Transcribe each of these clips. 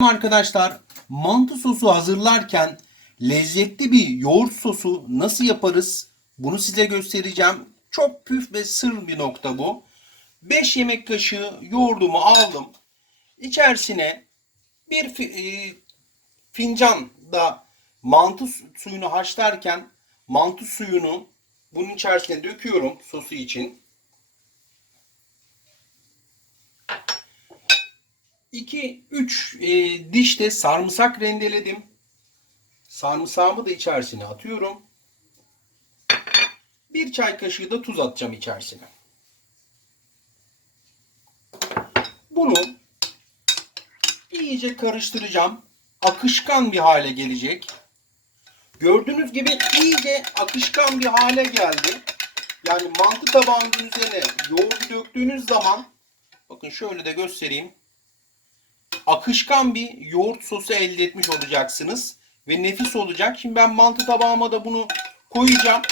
Arkadaşlar, mantı sosu hazırlarken lezzetli bir yoğurt sosu nasıl yaparız? Bunu size göstereceğim. Çok püf ve sır bir nokta bu. 5 yemek kaşığı yoğurdumu aldım. İçerisine bir fincan da mantı suyunu haşlarken mantı suyunu bunun içerisine döküyorum sosu için. 2-3 diş de sarımsak rendeledim. Sarımsağımı da içerisine atıyorum. 1 çay kaşığı da tuz atacağım içerisine. Bunu iyice karıştıracağım. Akışkan bir hale gelecek. Gördüğünüz gibi iyice akışkan bir hale geldi. Yani mantı tabağının üzerine yoğurdu döktüğünüz zaman, bakın şöyle de göstereyim, akışkan bir yoğurt sosu elde etmiş olacaksınız. Ve nefis olacak. Şimdi ben mantı tabağıma da bunu koyacağım.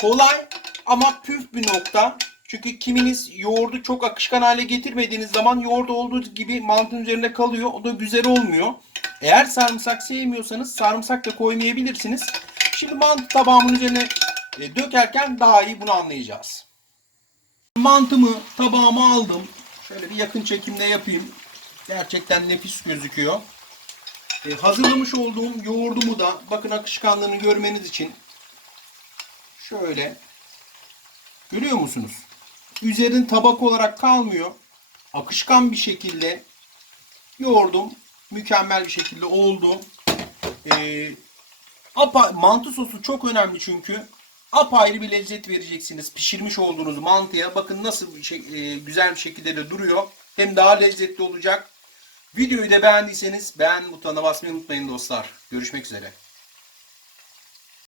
Kolay ama püf bir nokta. Çünkü kiminiz yoğurdu çok akışkan hale getirmediğiniz zaman yoğurt olduğu gibi mantının üzerinde kalıyor. O da güzel olmuyor. Eğer sarımsak sevmiyorsanız sarımsak da koymayabilirsiniz. Şimdi mantı tabağımın üzerine dökerken daha iyi bunu anlayacağız. Mantımı tabağıma aldım. Şöyle bir yakın çekimde yapayım. Gerçekten nefis gözüküyor. Hazırlamış olduğum yoğurdumu da bakın akışkanlığını görmeniz için şöyle, görüyor musunuz? Üzerin tabak olarak kalmıyor. Akışkan bir şekilde yoğurdum. Mükemmel bir şekilde oldu. Mantı sosu çok önemli çünkü. Apayrı bir lezzet vereceksiniz pişirmiş olduğunuz mantıya. Bakın nasıl güzel bir şekilde de duruyor. Hem daha lezzetli olacak. Videoyu da beğendiyseniz beğen butonuna basmayı unutmayın dostlar. Görüşmek üzere.